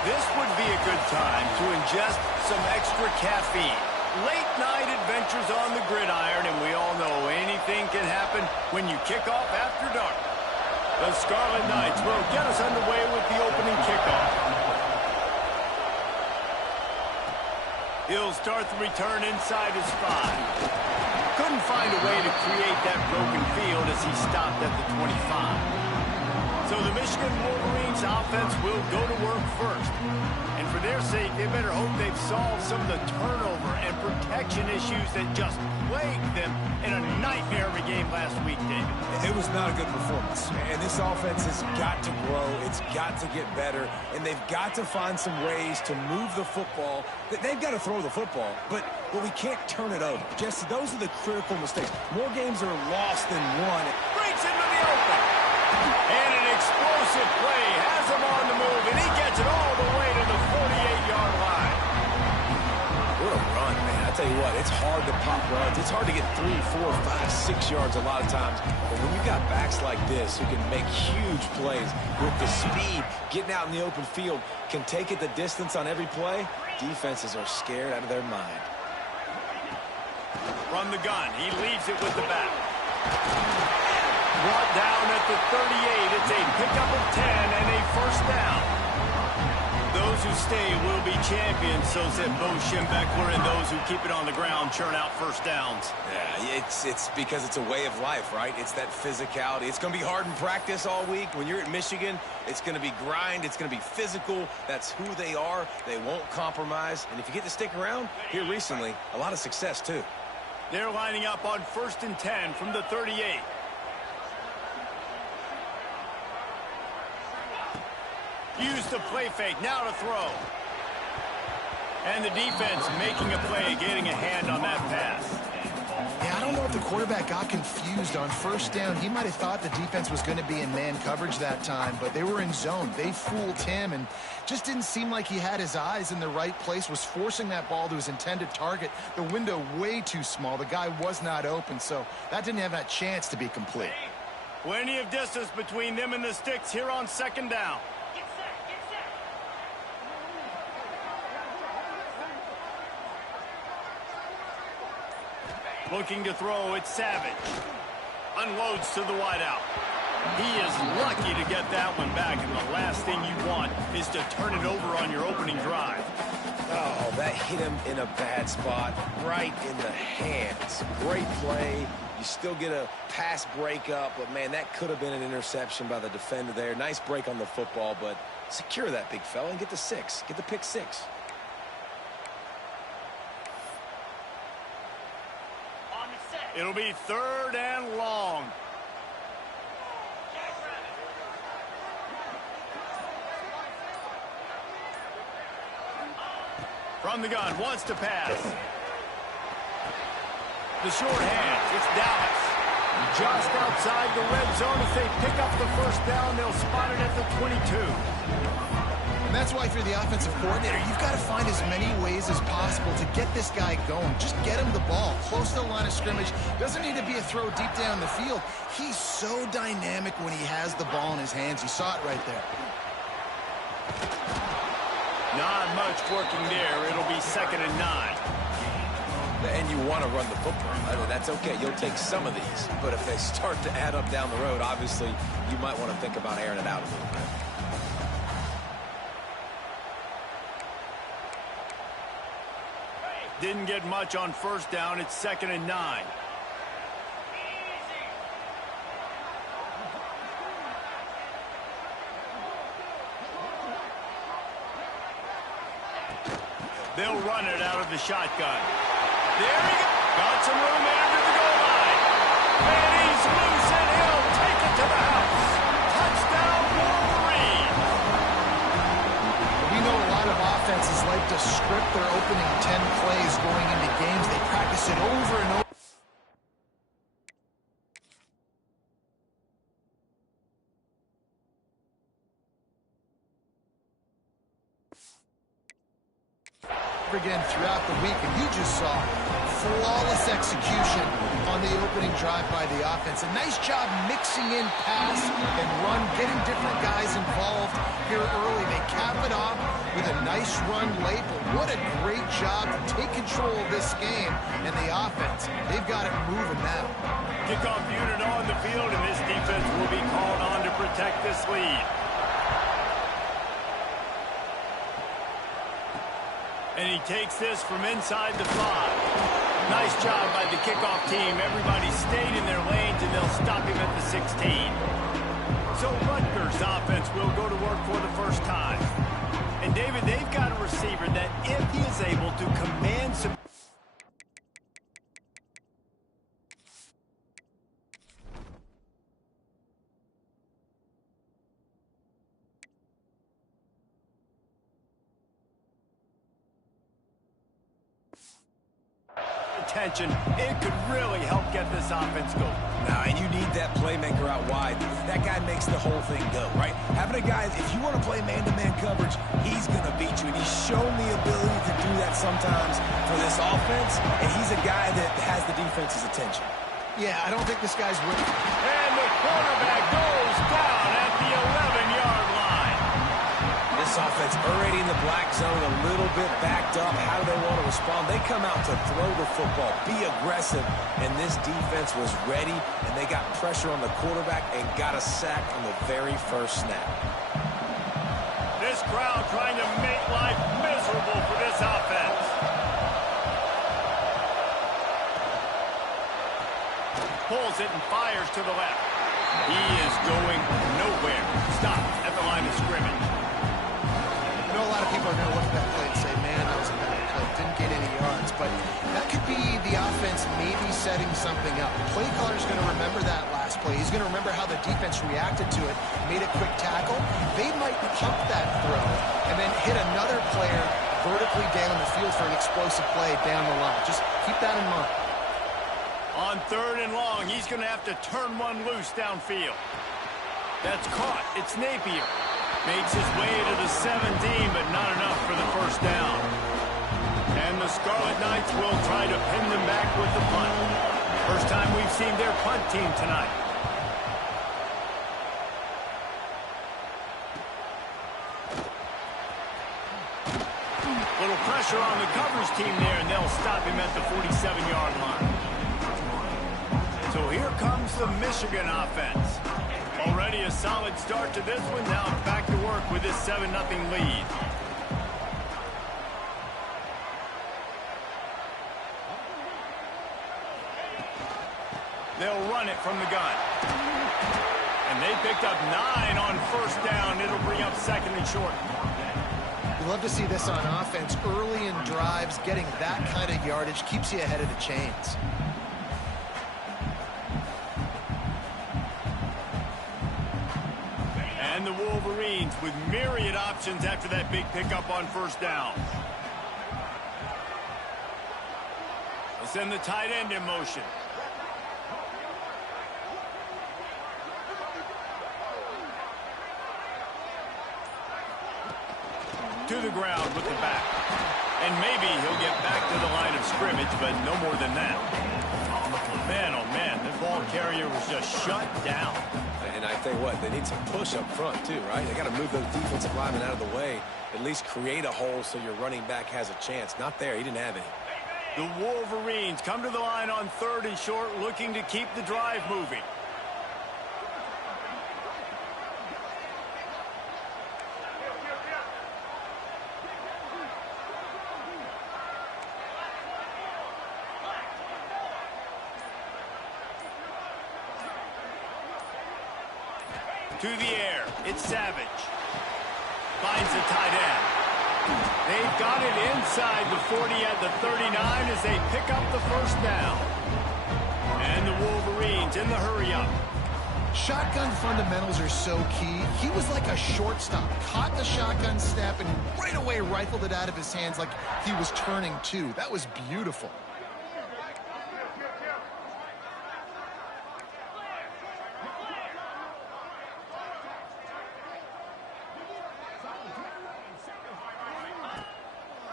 This would be a good time to ingest some extra caffeine. Late night adventures on the gridiron, and we all know anything can happen when you kick off after dark. The Scarlet Knights will get us underway with the opening kickoff. He'll start the return inside his 5. Couldn't find a way to create that broken field as he stopped at the 25. So the Michigan Wolverines offense will go to work first. And for their sake, they better hope they've solved some of the turnover and protection issues that just plagued them in a nightmare of a game last week, David. It was not a good performance. And this offense has got to grow. It's got to get better. And they've got to find some ways to move the football. They've got to throw the football, but we can't turn it over. Jesse, those are the critical mistakes. More games are lost than won. Breaks into the open. And an explosive play has him on the move, and he gets it all the way to the 48-yard line. What a run, man. I tell you what, it's hard to pop runs. It's hard to get 3, 4, 5, 6 yards a lot of times. But when you got backs like this who can make huge plays with the speed, getting out in the open field, can take it the distance on every play, defenses are scared out of their mind. From the gun, he leaves it with the back. Brought down at the 38. It's a pickup of 10 and a first down. Those who stay will be champions, so said Bo Schembechler, and those who keep it on the ground churn out first downs. Yeah, it's because it's a way of life, right? It's that physicality. It's going to be hard in practice all week. When you're at Michigan, it's going to be grind. It's going to be physical. That's who they are. They won't compromise. And if you get to stick around, here recently, a lot of success, too. They're lining up on 1st and 10 from the 38. Use the play fake, now to throw. And the defense making a play, getting a hand on that pass. Yeah, I don't know if the quarterback got confused on first down. He might have thought the defense was going to be in man coverage that time, but they were in zone. They fooled him and just didn't seem like he had his eyes in the right place, was forcing that ball to his intended target. The window way too small. The guy was not open, so that didn't have that chance to be complete. Plenty of distance between them and the sticks here on 2nd down. Looking to throw, it's Savage. Unloads to the wideout. He is lucky to get that one back, and the last thing you want is to turn it over on your opening drive. Oh, that hit him in a bad spot, right in the hands. Great play. You still get a pass breakup, but, man, that could have been an interception by the defender there. Nice break on the football, but secure that big fella and get the 6. Get the pick 6. It'll be 3rd and long. From the gun, wants to pass. The short hands, it's Dallas. Just outside the red zone. If they pick up the first down, they'll spot it at the 22. And that's why if you're the offensive coordinator, you've got to find as many ways as possible to get this guy going. Just get him the ball close to the line of scrimmage. Doesn't need to be a throw deep down the field. He's so dynamic when he has the ball in his hands. You saw it right there. Not much working there. It'll be 2nd and 9. And you want to run the football. I mean, that's okay. You'll take some of these. But if they start to add up down the road, obviously, you might want to think about airing it out a little bit. Didn't get much on first down. It's 2nd and 9. They'll run it out of the shotgun. There he goes. Got some room there to the goal line. And he's loose, and he'll take it to the house. Touchdown, Wolverine. We know a lot of offenses like to script their opening 10 plays going into games. They practice it over and over. Again throughout the week, and you just saw flawless execution on the opening drive by the offense. A nice job mixing in pass and run, getting different guys involved here early. They cap it off with a nice run late, but what a great job to take control of this game. And the offense, they've got it moving now. Kickoff unit on the field, and this defense will be called on to protect this lead. And he takes this from inside the 5. Nice job by the kickoff team. Everybody stayed in their lanes, and they'll stop him at the 16. So Rutgers offense will go to work for the first time. And David, they've got a receiver that if he is able to command some attention, it could really help get this offense going. Now, and you need that playmaker out wide. That guy makes the whole thing go, right? Having a guy, if you want to play man-to-man coverage, he's going to beat you. And he's shown the ability to do that sometimes for this offense. And he's a guy that has the defense's attention. Yeah, I don't think this guy's winning. And the quarterback goes down at the 11-yard line. This offense already in the black zone, a little bit backed up. How do they want to respond? They come out to throw the football, be aggressive, and this defense was ready, and they got pressure on the quarterback and got a sack on the very first snap. This crowd trying to make life miserable for this offense. Pulls it and fires to the left. He is going nowhere. Stop at the line of scrimmage. I know a lot of people are going to look at that play and say, man, that was a bad play. Didn't get any yards. But that could be the offense maybe setting something up. The play caller's going to remember that last play. He's going to remember how the defense reacted to it, made a quick tackle. They might pump that throw and then hit another player vertically down the field for an explosive play down the line. Just keep that in mind. On 3rd and long, he's going to have to turn one loose downfield. That's caught. It's Napier. Makes his way to the 17, but not enough for the first down. And the Scarlet Knights will try to pin them back with the punt. First time we've seen their punt team tonight. Little pressure on the coverage team there, and they'll stop him at the 47-yard line. So here comes the Michigan offense. Already a solid start to this one. Now back to work with this 7-0 lead. They'll run it from the gun. And they picked up 9 on first down. It'll bring up 2nd and short. We love to see this on offense. Early in drives, getting that kind of yardage keeps you ahead of the chains. And the Wolverines with myriad options after that big pickup on first down. They'll send the tight end in motion. To the ground with the back. And maybe he'll get back to the line of scrimmage, but no more than that. Man, oh man, the ball carrier was just shut down. And I tell you what, they need some push up front too, right? They got to move those defensive linemen out of the way, at least create a hole so your running back has a chance. Not there, he didn't have any. The Wolverines come to the line on 3rd and short, looking to keep the drive moving. To the air, it's Savage. Finds the tight end. They've got it inside the 40 at the 39 as they pick up the first down. And the Wolverines in the hurry-up. Shotgun fundamentals are so key. He was like a shortstop. Caught the shotgun snap and right away rifled it out of his hands like he was turning two. That was beautiful.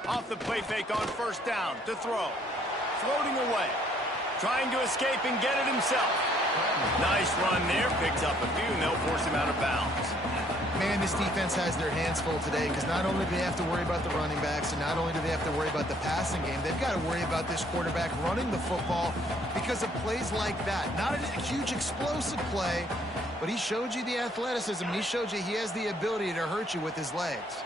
Off the play fake on first down to throw. Floating away. Trying to escape and get it himself. Nice run there. Picks up a few and they'll force him out of bounds. Man, this defense has their hands full today because not only do they have to worry about the running backs and not only do they have to worry about the passing game, they've got to worry about this quarterback running the football because of plays like that. Not a huge explosive play, but he showed you the athleticism. He showed you he has the ability to hurt you with his legs.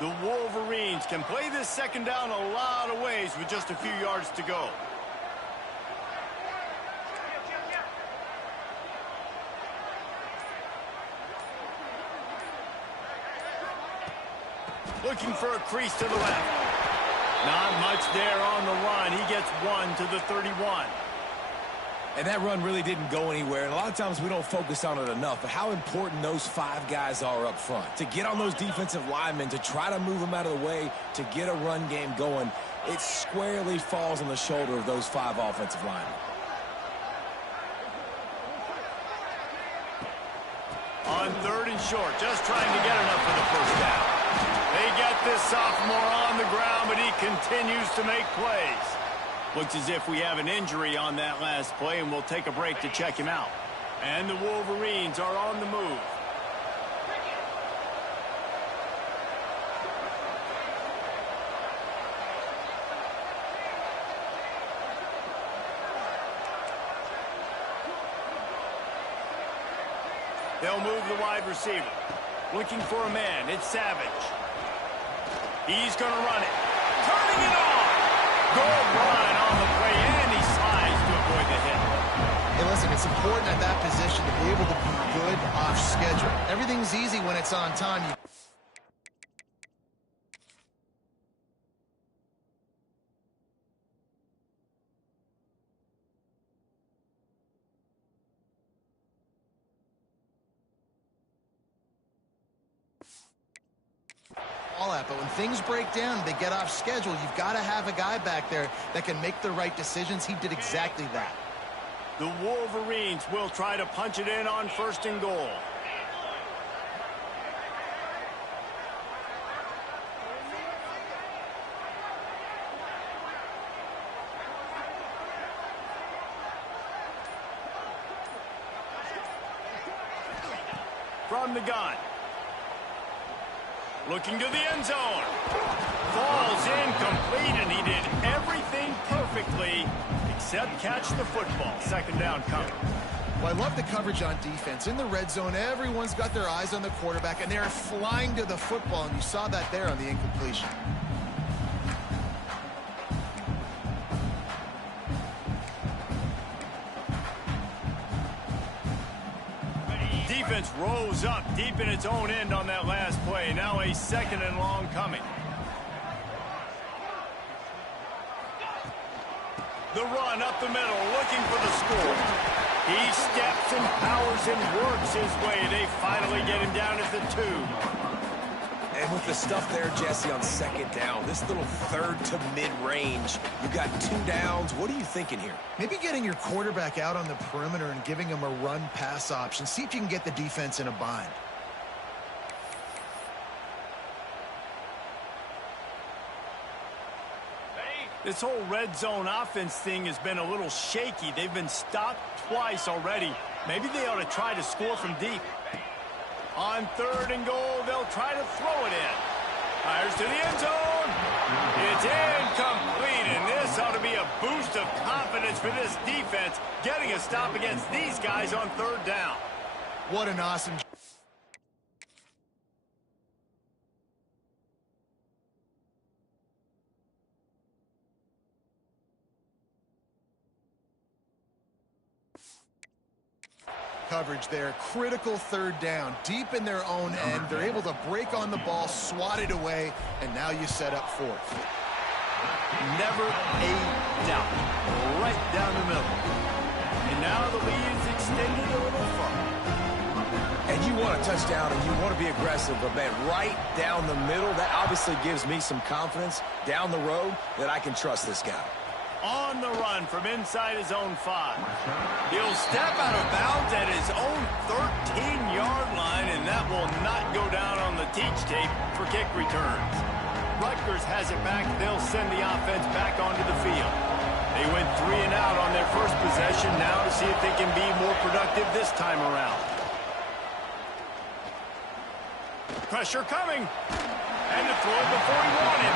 The Wolverines can play this second down a lot of ways with just a few yards to go. Looking for a crease to the left. Not much there on the run. He gets 1 to the 31. And that run really didn't go anywhere. And a lot of times we don't focus on it enough. But how important those 5 guys are up front. To get on those defensive linemen, to try to move them out of the way, to get a run game going, it squarely falls on the shoulder of those 5 offensive linemen. On 3rd and short, just trying to get enough for the first down. They get this sophomore on the ground, but he continues to make plays. Looks as if we have an injury on that last play, and we'll take a break to check him out. And the Wolverines are on the move. They'll move the wide receiver. Looking for a man. It's Savage. He's going to run it. Turning it on. Good run on the play, and he slides to avoid the hit. Hey, listen, it's important at that position to be able to be good off schedule. Everything's easy when it's on time. But when things break down, they get off schedule, you've got to have a guy back there that can make the right decisions. He did exactly that. The Wolverines will try to punch it in on 1st and goal. From the gun. Looking to the end zone. Falls incomplete, and he did everything perfectly except catch the football. 2nd down coming. Well, I love the coverage on defense. In the red zone, everyone's got their eyes on the quarterback, and they're flying to the football, and you saw that there on the incompletion. Defense rose up deep in its own end on that last play. Now a 2nd and long coming. The run up the middle, looking for the score. He steps and powers and works his way. They finally get him down at the 2. And with the stuff there, Jesse, on 2nd down, this little 3rd to mid-range, you got 2 downs. What are you thinking here? Maybe getting your quarterback out on the perimeter and giving him a run-pass option. See if you can get the defense in a bind. This whole red zone offense thing has been a little shaky. They've been stopped twice already. Maybe they ought to try to score from deep. On 3rd and goal, they'll try to throw it in. Fires to the end zone. It's incomplete, and this ought to be a boost of confidence for this defense, getting a stop against these guys on 3rd down. What an awesome... coverage there. Critical 3rd down. Deep in their own end. They're able to break on the ball, swat it away, and now you set up 4th. Never a doubt. Right down the middle. And now the lead is extended a little further. And you want a touchdown and you want to be aggressive, but man, right down the middle, that obviously gives me some confidence down the road that I can trust this guy. On the run from inside his own 5. He'll step out of bounds at his own 13-yard line, and that will not go down on the teach tape for kick returns. Rutgers has it back. They'll send the offense back onto the field. They went 3 and out on their first possession, now to see if they can be more productive this time around. Pressure coming. And to throw it before he wanted.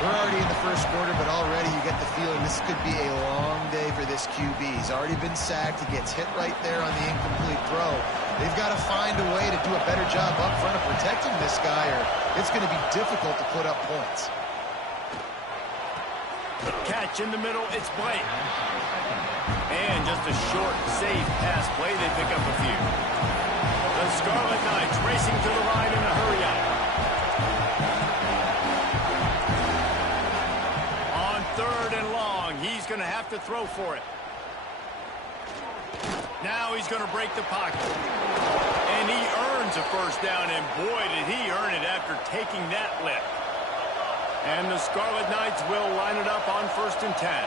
We're already in the first quarter, but already you get the feeling this could be a long day for this QB. He's already been sacked. He gets hit right there on the incomplete throw. They've got to find a way to do a better job up front of protecting this guy, or it's going to be difficult to put up points. Catch in the middle, it's Blake. And just a short, safe pass play, they pick up a few. The Scarlet Knights racing to the line in a hurry-up. On 3rd and long, he's going to have to throw for it. Now he's going to break the pocket. And he earns a first down, and boy, did he earn it after taking that lift. And the Scarlet Knights will line it up on 1st and 10.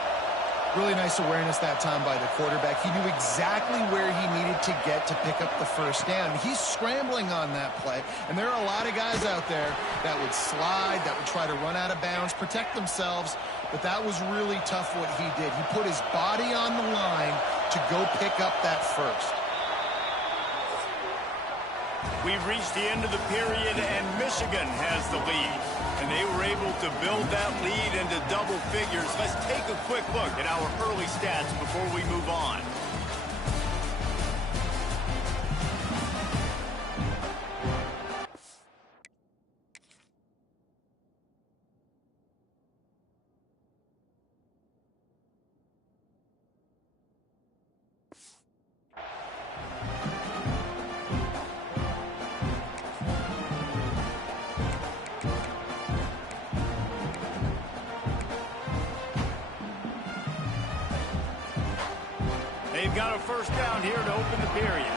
Really nice awareness that time by the quarterback. He knew exactly where he needed to get to pick up the first down. He's scrambling on that play, and there are a lot of guys out there that would slide, that would try to run out of bounds, protect themselves, but that was really tough what he did. He put his body on the line to go pick up that first. We've reached the end of the period, and Michigan has the lead. And they were able to build that lead into double figures. Let's take a quick look at our early stats before we move on. They've got a first down here to open the period.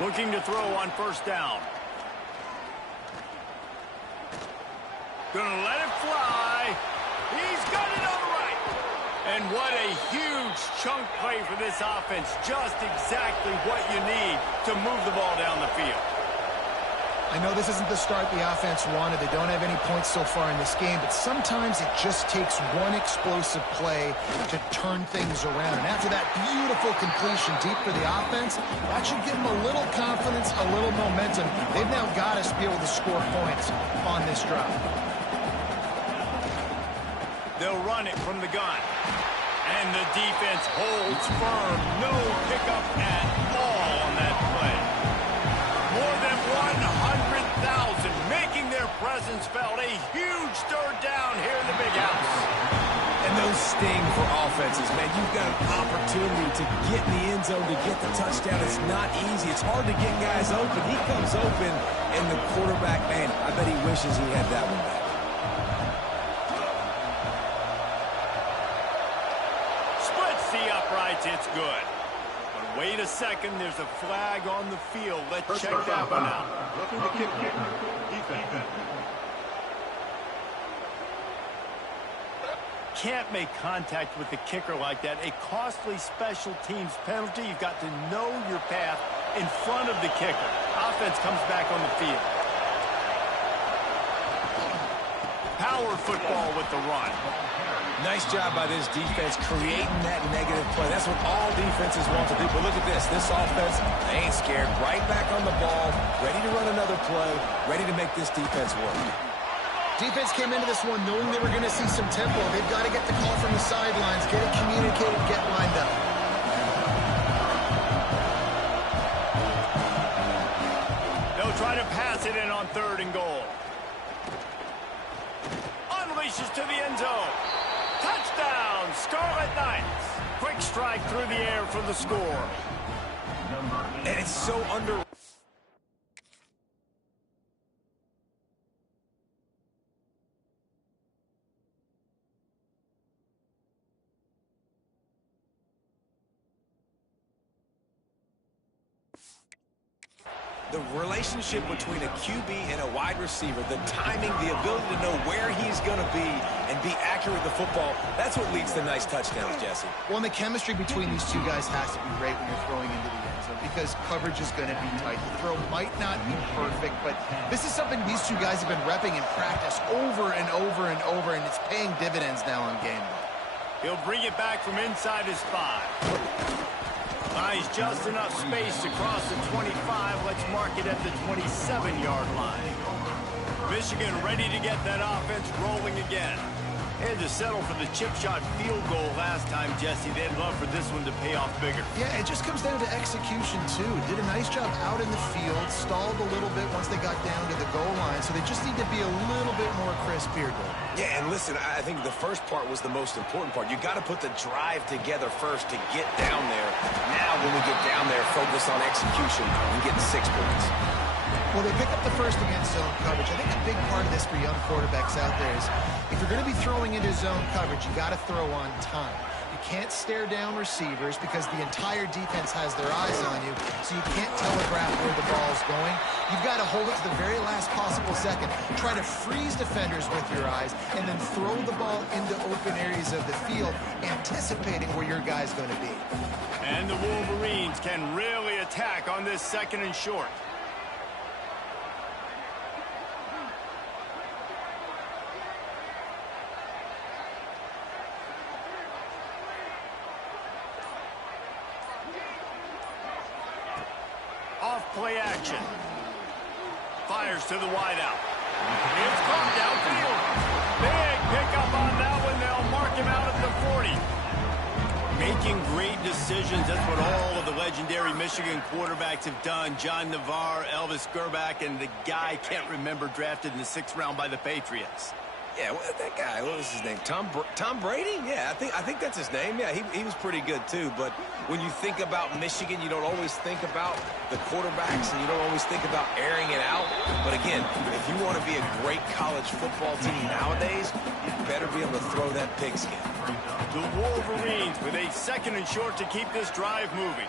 Looking to throw on 1st down. Gonna let it fly. He's got it all right. And what a huge chunk play for this offense. Just exactly what you need to move the ball down the field. I know this isn't the start the offense wanted. They don't have any points so far in this game, but sometimes it just takes one explosive play to turn things around. And after that beautiful completion deep for the offense, that should give them a little confidence, a little momentum. They've now got to be able to score points on this drive. They'll run it from the gun. And the defense holds firm. No pickup at all on that play. More than 100,000 making their presence felt. A huge 3rd down here in the big house. And those sting for offenses, man. You've got an opportunity to get in the end zone, to get the touchdown. It's not easy. It's hard to get guys open. He comes open, and the quarterback, man, I bet he wishes he had that one back. Splits the uprights. It's good. Wait a second, there's a flag on the field. Let's check that one out. Looking to kick kicker. Defense. Can't make contact with the kicker like that. A costly special teams penalty. You've got to know your path in front of the kicker. Offense comes back on the field. Power football with the run. Nice job by this defense creating that negative play. That's what all defenses want to do. But look at this. This offense, they ain't scared. Right back on the ball, ready to run another play, ready to make this defense work. Defense came into this one knowing they were going to see some tempo. They've got to get the call from the sidelines, get it communicated, get lined up. They'll try to pass it in on 3rd and goal. Unleashes to the end zone. Touchdown, Scarlet Knights. Quick strike through the air for the score. And it's so under... The relationship between a QB and a wide receiver, the timing, the ability to know where he's going to be and be accurate with the football, that's what leads to nice touchdowns, Jesse. Well, and the chemistry between these two guys has to be great when you're throwing into the end zone because coverage is going to be tight. The throw might not be perfect, but this is something these two guys have been repping in practice over and over and over, and it's paying dividends now on game day. He'll bring it back from inside his 5. Finds just enough space to cross the 25. Let's mark it at the 27-yard line. Michigan ready to get that offense rolling again. Had to settle for the chip shot field goal last time, Jesse. They'd love for this one to pay off bigger. Yeah, it just comes down to execution, too. Did a nice job out in the field, stalled a little bit once they got down to the goal line, so they just need to be a little bit more crisp here, Bill. Yeah, and listen, I think the first part was the most important part. You got to put the drive together first to get down there. Now, when we get down there, focus on execution and getting 6 points. Well, they pick up the first against zone coverage. I think a big part of this for young quarterbacks out there is if you're going to be throwing into zone coverage, you got to throw on time. You can't stare down receivers because the entire defense has their eyes on you, so you can't telegraph where the ball's going. You've got to hold it to the very last possible second. Try to freeze defenders with your eyes and then throw the ball into open areas of the field, anticipating where your guy's going to be. And the Wolverines can really attack on this 2nd and short. Play action. Fires to the wideout. It's caught downfield. Big pickup on that one. They'll mark him out at the 40. Making great decisions. That's what all of the legendary Michigan quarterbacks have done. John Navarre, Elvis Gerbach, and the guy can't remember, drafted in the 6th round by the Patriots. Yeah, that guy, what was his name? Tom Brady? Yeah, I think that's his name. Yeah, he was pretty good too. But when you think about Michigan, you don't always think about the quarterbacks, and you don't always think about airing it out. But again, if you want to be a great college football team nowadays, you better be able to throw that pigskin. The Wolverines with a 2nd and short to keep this drive moving.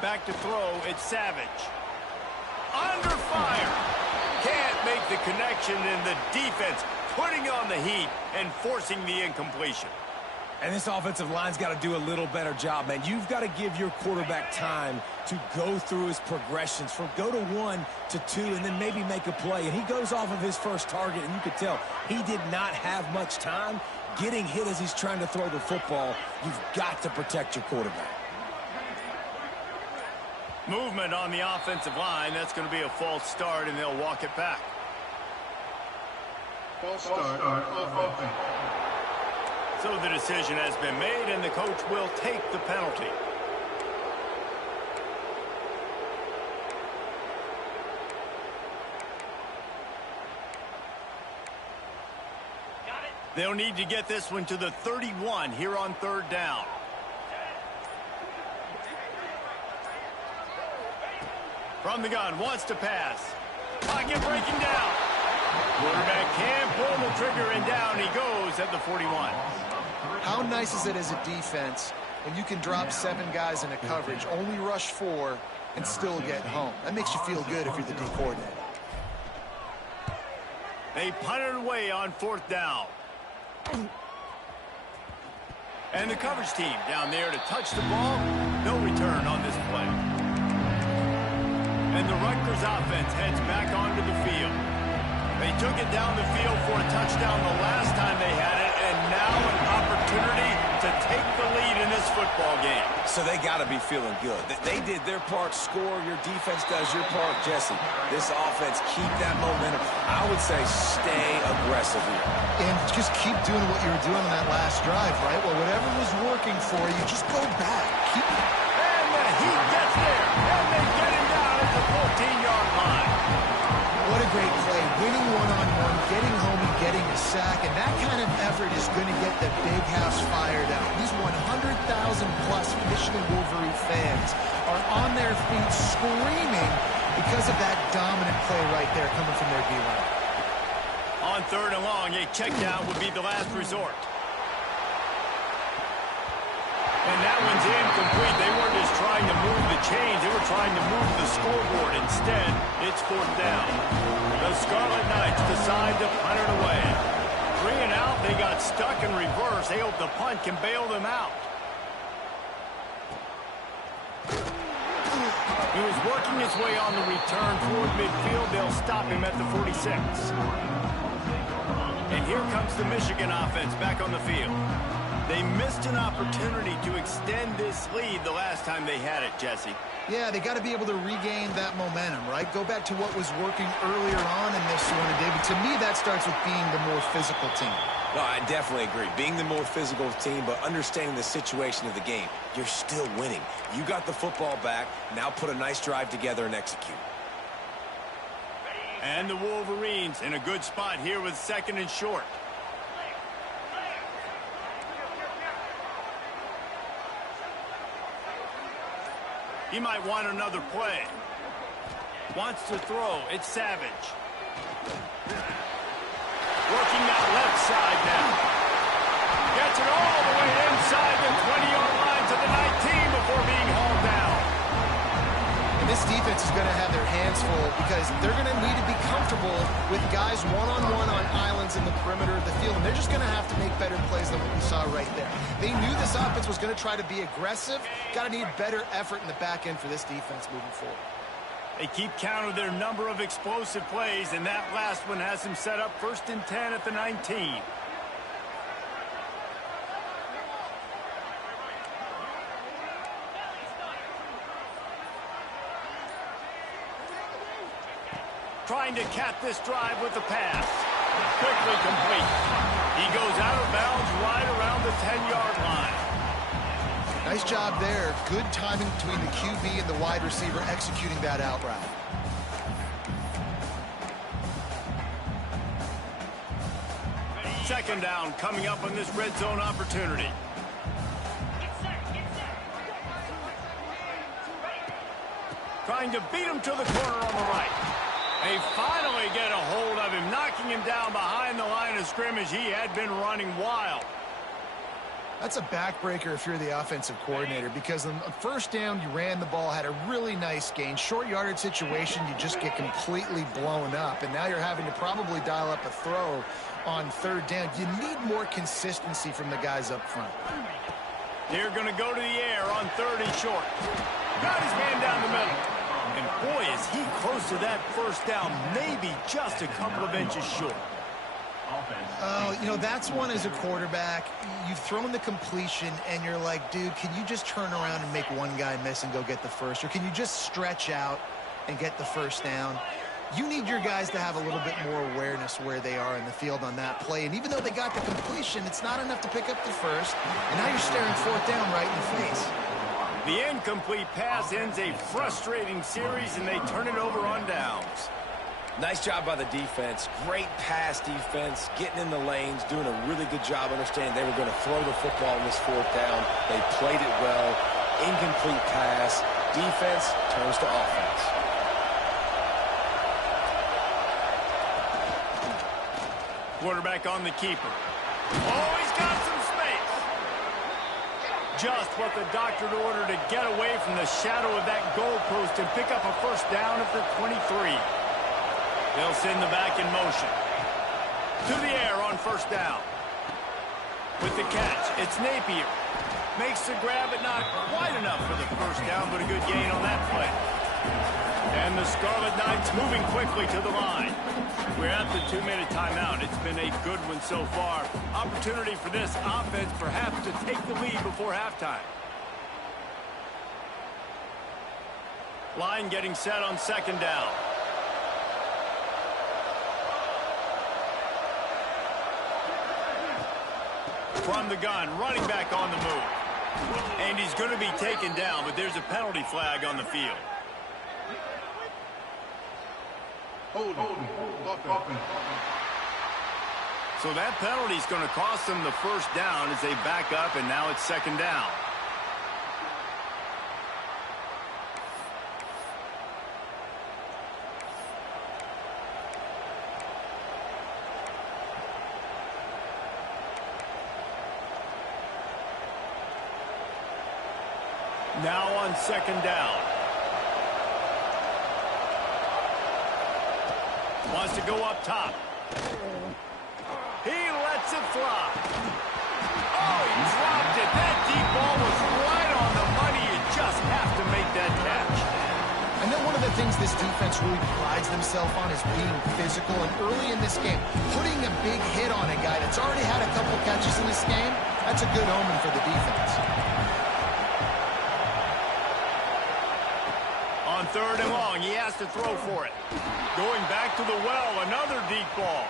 Back to throw, it's Savage. Under fire. Can't make the connection, and the defense putting on the heat and forcing the incompletion. And this offensive line's got to do a little better job, man. You've got to give your quarterback time to go through his progressions from go to 1 to 2 and then maybe make a play. And he goes off of his first target, and you could tell he did not have much time getting hit as he's trying to throw the football. You've got to protect your quarterback. Movement on the offensive line. That's going to be a false start, and they'll walk it back. False start on offense. So the decision has been made, and the coach will take the penalty. They'll need to get this one to the 31 here on 3rd down. From the gun, wants to pass. Pocket breaking down. Quarterback can pull the trigger, and down he goes at the 41. How nice is it as a defense when you can drop 7 guys in a coverage, only rush 4, and still get home? That makes you feel good if you're the D coordinator. They punt it away on 4th down. And the coverage team down there to touch the ball. No return on this play. And the Rutgers offense heads back onto the field. They took it down the field for a touchdown the last time they had it, and now an opportunity to take the lead in this football game. So they got to be feeling good. They did their part, score. Your defense does your part, Jesse. This offense, keep that momentum. I would say stay aggressive here. And just keep doing what you were doing on that last drive, right? Well, whatever was working for you, just go back. Keep. And the heat gets there, and they get him down at the 14-yard line. What a great play. Winning one-on-one, getting home and getting a sack, and that kind of effort is going to get the big house fired up. These 100,000-plus Michigan Wolverine fans are on their feet screaming because of that dominant play right there coming from their D-line. On 3rd and long, a check down would be the last resort. And that one's incomplete. They weren't just trying to move the chains. They were trying to move the scoreboard. Instead, it's 4th down. The Scarlet Knights decide to punt it away. 3 and out. They got stuck in reverse. They hope the punt can bail them out. He was working his way on the return toward midfield. They'll stop him at the 46. And here comes the Michigan offense back on the field. They missed an opportunity to extend this lead the last time they had it, Jesse. Yeah, they got to be able to regain that momentum, right? Go back to what was working earlier on in this one. And, David, to me, that starts with being the more physical team. No, I definitely agree. Being the more physical team, but understanding the situation of the game. You're still winning. You got the football back. Now put a nice drive together and execute. And the Wolverines in a good spot here with 2nd and short. He might want another play. Wants to throw. It's Savage. Working that left side now. Gets it all the way inside the 20-yard line to the 19 before being hauled down. And this defense is going to have their hands full because they're going to need to be comfortable with guys one-on-one on islands in the perimeter of the field. And they're just going to have to make better plays than what we saw right there. They knew this offense was going to try to be aggressive. Got to need better effort in the back end for this defense moving forward. They keep count of their number of explosive plays, and that last one has him set up 1st and 10 at the 19. Trying to cap this drive with the pass. Quickly complete. He goes out of bounds right around the 10-yard line. Nice job there. Good timing between the QB and the wide receiver executing that out route. Second down coming up on this red zone opportunity. Trying to beat him to the corner on the right. They finally get a hold of him, knocking him down behind the line of scrimmage. He had been running wild. That's a backbreaker if you're the offensive coordinator, because on 1st down, you ran the ball, had a really nice gain. Short yardage situation, you just get completely blown up, and now you're having to probably dial up a throw on 3rd down. You need more consistency from the guys up front. They're going to go to the air on 3rd and short. Got his man down the middle. And boy, is he close to that 1st down, maybe just a couple of inches short. Oh, you know, that's one as a quarterback. You've thrown the completion, and you're like, dude, can you just turn around and make one guy miss and go get the first? Or can you just stretch out and get the 1st down? You need your guys to have a little bit more awareness where they are in the field on that play. And even though they got the completion, it's not enough to pick up the first. And now you're staring 4th down right in the face. The incomplete pass ends a frustrating series, and they turn it over on downs. Nice job by the defense. Great pass defense, getting in the lanes, doing a really good job understanding they were going to throw the football in this 4th down. They played it well. Incomplete pass. Defense turns to offense. Quarterback on the keeper. Oh, he's got some space. Just what the doctor ordered to get away from the shadow of that goalpost and pick up a 1st down at the 23. They'll send the back in motion. To the air on 1st down. With the catch, it's Napier. Makes the grab, but not quite enough for the 1st down, but a good gain on that play. And the Scarlet Knights moving quickly to the line. We're at the 2-minute timeout. It's been a good one so far. Opportunity for this offense perhaps to take the lead before halftime. Line getting set on 2nd down. From the gun, running back on the move. And he's going to be taken down, but there's a penalty flag on the field. So that penalty is going to cost them the 1st down as they back up, and now it's 2nd down. Now on 2nd down. Wants to go up top. He lets it fly. Oh, he dropped it. That deep ball was right on the money. You just have to make that catch. I know one of the things this defense really prides themselves on is being physical, and early in this game, putting a big hit on a guy that's already had a couple catches in this game, that's a good omen for the defense. On 3rd and long, he has to throw for it. Going back to the well, another deep ball.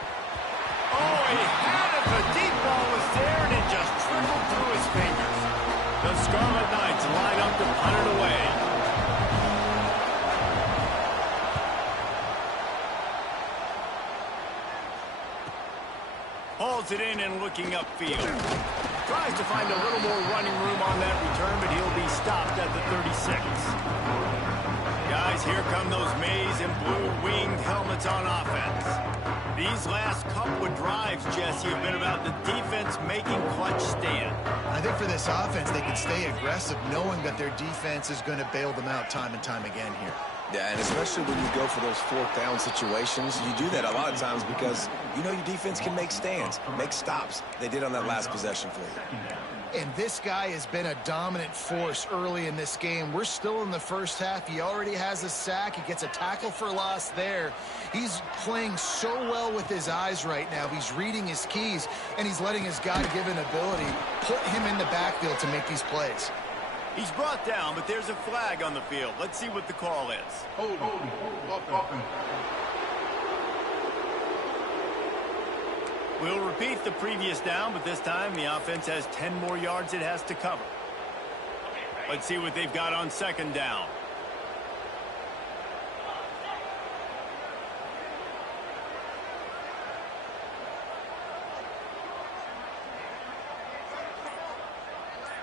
Oh, he had it. The deep ball was there, and it just trickled through his fingers. The Scarlet Knights line up to punt it away. Hauls it in and looking upfield. Tries to find a little more running room on that return, but he'll be stopped at the 36. Guys, here come those maize and blue winged helmets on offense. These last couple of drives, Jesse, have been about the defense making clutch stand. I think for this offense, they can stay aggressive knowing that their defense is going to bail them out time and time again here. Yeah, and especially when you go for those 4th down situations, you do that a lot of times because you know your defense can make stands, make stops. They did on that last possession for you. And this guy has been a dominant force early in this game. We're still in the first half. He already has a sack. He gets a tackle for loss there. He's playing so well with his eyes right now. He's reading his keys, and he's letting his God-given ability put him in the backfield to make these plays. He's brought down, but there's a flag on the field. Let's see what the call is. Hold, offense. We'll repeat the previous down, but this time the offense has 10 more yards it has to cover. Let's see what they've got on 2nd down.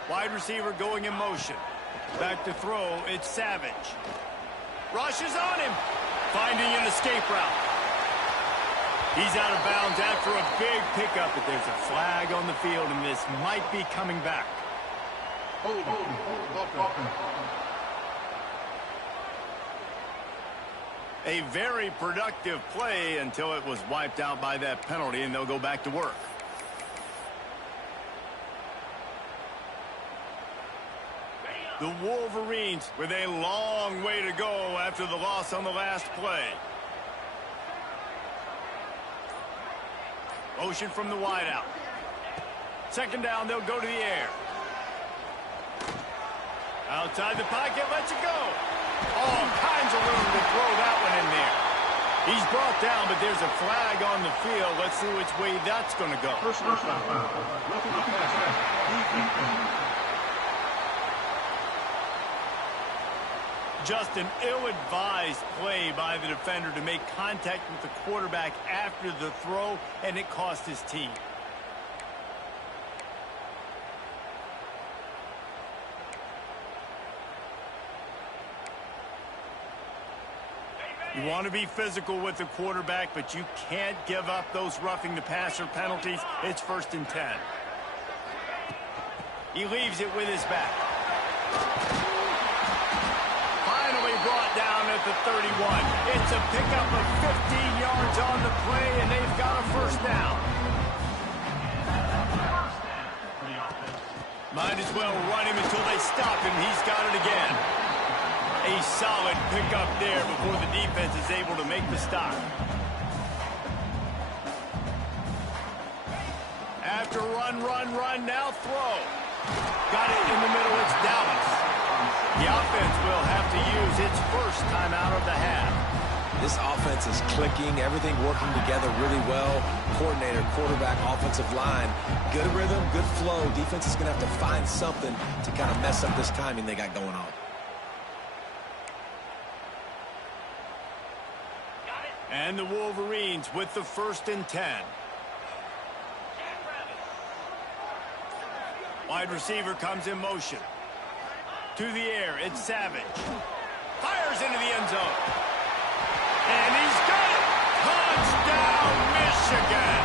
Wide receiver going in motion. Back to throw, it's Savage. Rushes on him. Finding an escape route. He's out of bounds after a big pickup, but there's a flag on the field, and this might be coming back. Hold, offense. A very productive play until it was wiped out by that penalty, and they'll go back to work. The Wolverines with a long way to go after the loss on the last play. Motion from the wideout. 2nd down, they'll go to the air. Outside the pocket, lets it go. All kinds of room to throw that one in there. He's brought down, but there's a flag on the field. Let's see which way that's going to go. First down. Roughing the pass. Just an ill-advised play by the defender to make contact with the quarterback after the throw, and it cost his team. You want to be physical with the quarterback, but you can't give up those roughing the passer penalties. It's 1st and 10. He leaves it with his back. Brought down at the 31. It's a pickup of 15 yards on the play, and they've got a 1st down. Might as well run him until they stop him. He's got it again. A solid pickup there before the defense is able to make the stop. After run, now throw. Got it in the middle. It's Dallas. The offense will have to use its 1st timeout of the half. This offense is clicking, everything working together really well. Coordinator, quarterback, offensive line, good rhythm, good flow. Defense is going to have to find something to kind of mess up this timing they got going on. And the Wolverines with the 1st and 10. Wide receiver comes in motion. To the air, it's Savage. Fires into the end zone. And he's got it! Touchdown, Michigan!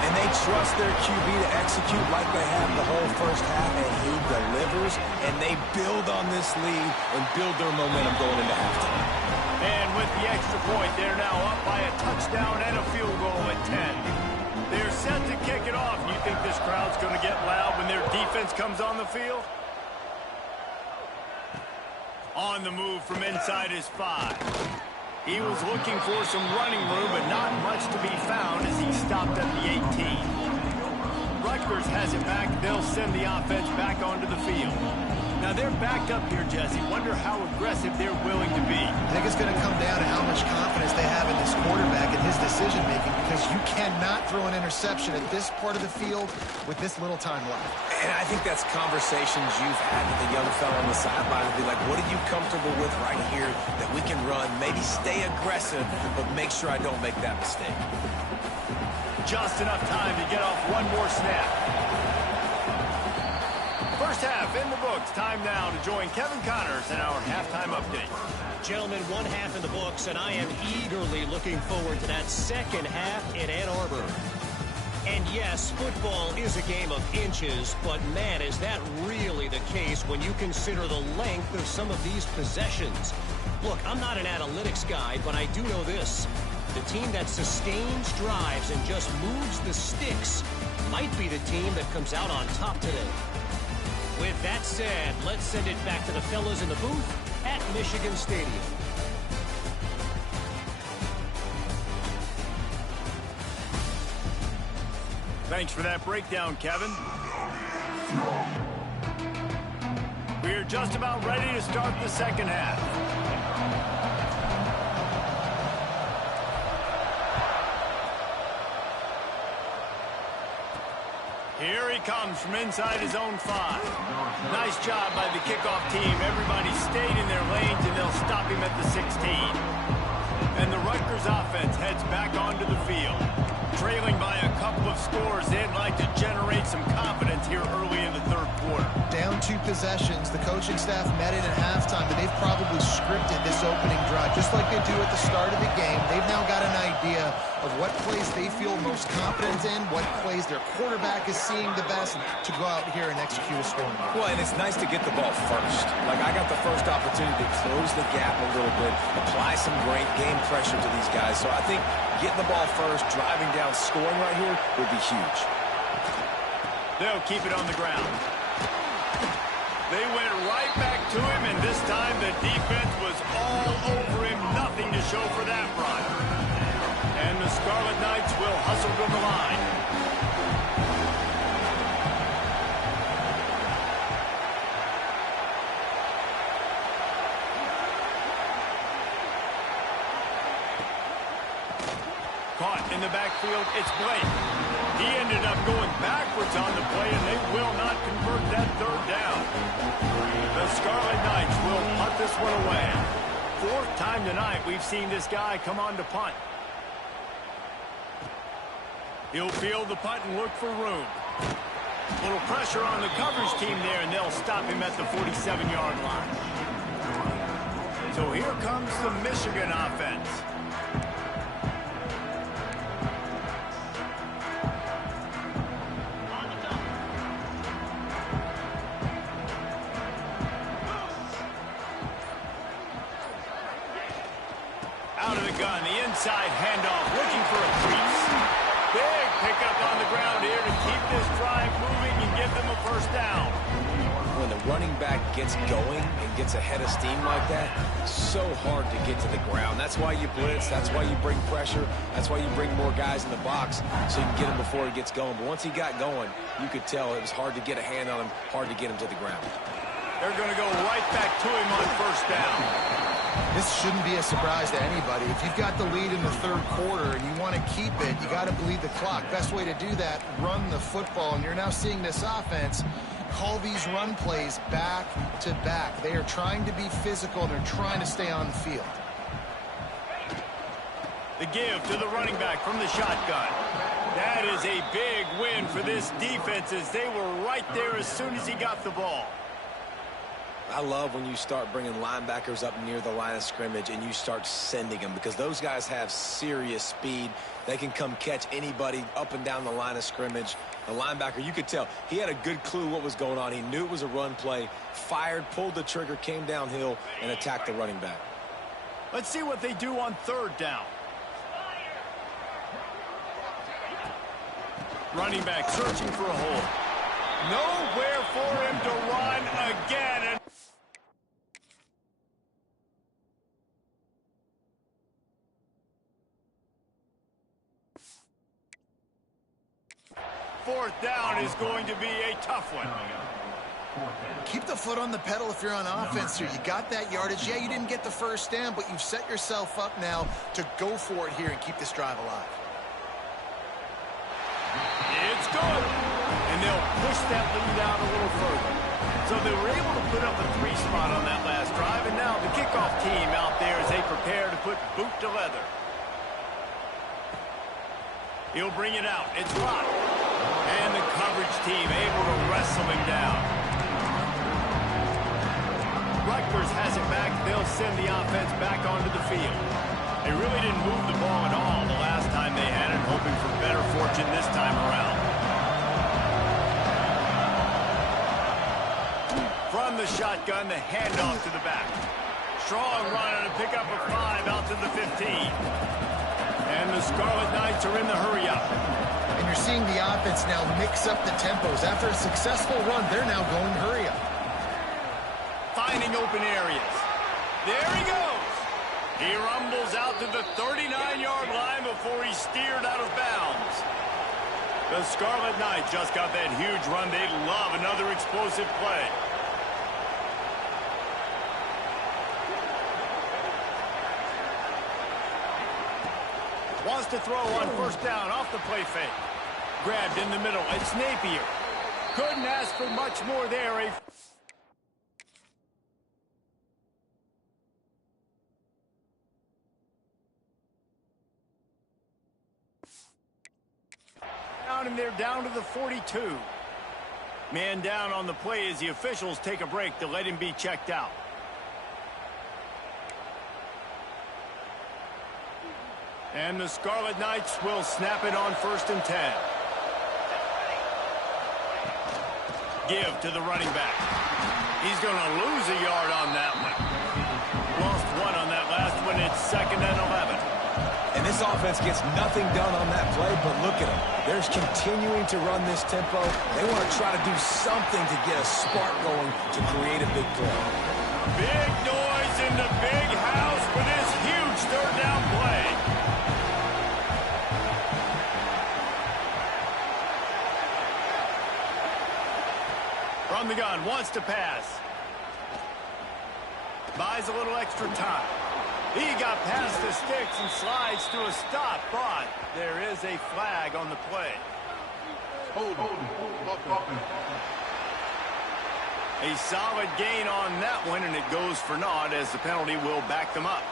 And they trust their QB to execute like they have the whole first half, and he delivers, and they build on this lead and build their momentum going into halftime. And with the extra point, they're now up by a touchdown and a field goal at 10. They're set to kick it off. You think this crowd's going to get loud when their defense comes on the field? On the move from inside his 5. He was looking for some running room, but not much to be found as he stopped at the 18. Rutgers has it back. They'll send the offense back onto the field. Now they're backed up here, Jesse. Wonder how aggressive they're willing to be. I think it's going to come down to how much confidence they have in this quarterback and his decision-making, because you cannot throw an interception at this part of the field with this little time left. And I think that's conversations you've had with the young fella on the sideline to be like, what are you comfortable with right here that we can run? Maybe stay aggressive, but make sure I don't make that mistake. Just enough time to get off one more snap. First half in the books. Time now to join Kevin Connors in our halftime update. Gentlemen, one half in the books, and I am eagerly looking forward to that second half in Ann Arbor. And yes, football is a game of inches, but man, is that really the case when you consider the length of some of these possessions. Look, I'm not an analytics guy, but I do know this. The team that sustains drives and just moves the sticks might be the team that comes out on top today. With that said, let's send it back to the fellas in the booth at Michigan Stadium. Thanks for that breakdown, Kevin. We're just about ready to start the second half. Here he comes from inside his own 5. Nice job by the kickoff team. Everybody stayed in their lanes, and they'll stop him at the 16. And the Rutgers offense heads back onto the field. Trailing by a couple of scores, they'd like to generate some confidence here early in the third quarter. Down 2 possessions. The coaching staff met in at halftime, and they've probably scripted this opening drive, just like they do at the start of the game. They've now got an idea of what plays they feel most confident in, what plays their quarterback is seeing the best to go out here and execute a scoring. Well, and it's nice to get the ball first. Like, I got the first opportunity to close the gap a little bit, apply some great game pressure to these guys. So I think getting the ball first, driving down, scoring right here would be huge. They'll keep it on the ground. They went right back to him, and this time the defense was all over him. Nothing to show for that run. And the Scarlet Knights will hustle to the line. Caught in the backfield, it's Blake. He ended up going backwards on the play, and they will not convert that third down. The Scarlet Knights will punt this one away. 4th time tonight we've seen this guy come on to punt. He'll field the punt and look for room. Little pressure on the coverage team there, and they'll stop him at the 47-yard line. So here comes the Michigan offense. Out of the gun, the inside handoff, looking for a crease. Big pickup on the ground here to keep this drive moving and give them a first down. When the running back gets going and gets ahead of steam like that, so hard to get to the ground. That's why you blitz. That's why you bring pressure. That's why you bring more guys in the box so you can get him before he gets going. But once he got going, you could tell it was hard to get a hand on him, hard to get him to the ground. They're going to go right back to him on first down. This shouldn't be a surprise to anybody. If you've got the lead in the third quarter and you want to keep it, you got to bleed the clock. Best way to do that, run the football. And you're now seeing this offense call these run plays back to back. They are trying to be physical, and they're trying to stay on the field. The give to the running back from the shotgun. That is a big win for this defense, as they were right there as soon as he got the ball. I love when you start bringing linebackers up near the line of scrimmage and you start sending them, because those guys have serious speed. They can come catch anybody up and down the line of scrimmage. The linebacker, you could tell, he had a good clue what was going on. He knew it was a run play, fired, pulled the trigger, came downhill, and attacked the running back. Let's see what they do on third down. Running back searching for a hole. Nowhere for him to run again. fourth down is going to be a tough one. Keep the foot on the pedal if you're on offense here. You got that yardage. Yeah, you didn't get the first down, but you've set yourself up now to go for it here and keep this drive alive. It's good. And they'll push that lead out a little further. So they were able to put up a 3 spot on that last drive, and now the kickoff team out there as they prepare to put boot to leather. He'll bring it out. It's locked. And the coverage team able to wrestle him down. Rutgers has it back. They'll send the offense back onto the field. They really didn't move the ball at all the last time they had it, hoping for better fortune this time around. From the shotgun, the handoff to the back. Strong run and a pickup of 5 out to the 15. And the Scarlet Knights are in the hurry-up. And you're seeing the offense now mix up the tempos. After a successful run, they're now going hurry-up. Finding open areas. There he goes. He rumbles out to the 39-yard line before he's steered out of bounds. The Scarlet Knights just got that huge run. They love another explosive play. Wants to throw on first down off the play fake. Grabbed in the middle. It's Napier. Couldn't ask for much more there. And they're down to the 42. Man down on the play as the officials take a break to let him be checked out. And the Scarlet Knights will snap it on 1st and 10. Give to the running back. He's going to lose a yard on that one. Lost 1 on that last one. It's 2nd and 11. And this offense gets nothing done on that play, but look at them. They're continuing to run this tempo. They want to try to do something to get a spark going to create a big play. Big noise in the big house for this huge 3rd down play. From the gun, wants to pass. Buys a little extra time. He got past the sticks and slides to a stop, but there is a flag on the play. A solid gain on that one, and it goes for naught as the penalty will back them up.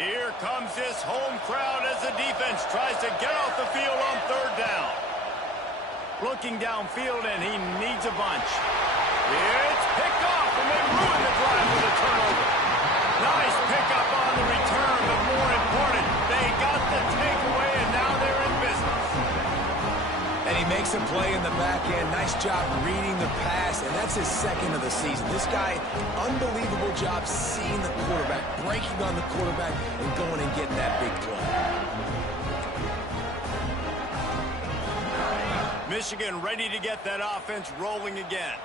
Here comes this home crowd as the defense tries to get off the field on 3rd down. Looking downfield, and he needs a bunch. It's picked off, and they ruin the drive with a turnover. Nice pickup on the return, but more important, they got the takeaway, and now they're in business. And he makes a play in the back end. Nice job reading the pass, and that's his 2nd of the season. This guy, unbelievable job seeing the quarterback, breaking on the quarterback, and going and getting that big play. Michigan ready to get that offense rolling again.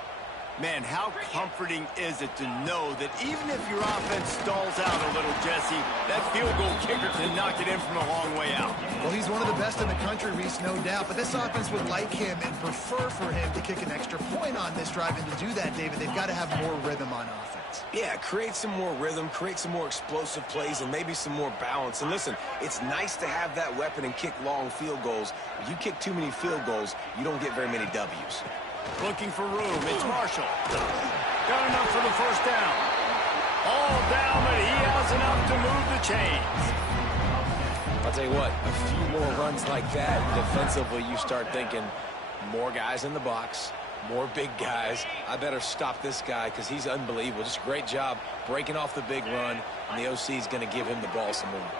Man, how comforting is it to know that even if your offense stalls out a little, Jesse, that field goal kicker can knock it in from a long way out. Well, he's one of the best in the country, Reese, no doubt. But this offense would like him and prefer for him to kick an extra point on this drive. And to do that, David, they've got to have more rhythm on offense. Yeah, create some more rhythm, create some more explosive plays, and maybe some more balance. And listen, it's nice to have that weapon and kick long field goals. If you kick too many field goals, you don't get very many W's. Looking for room. It's Marshall. Got enough for the first down. All down, but he has enough to move the chains. I'll tell you what, a few more runs like that, defensively, you start thinking more guys in the box, more big guys. I better stop this guy because he's unbelievable. Just a great job breaking off the big run, and the OC is going to give him the ball some more.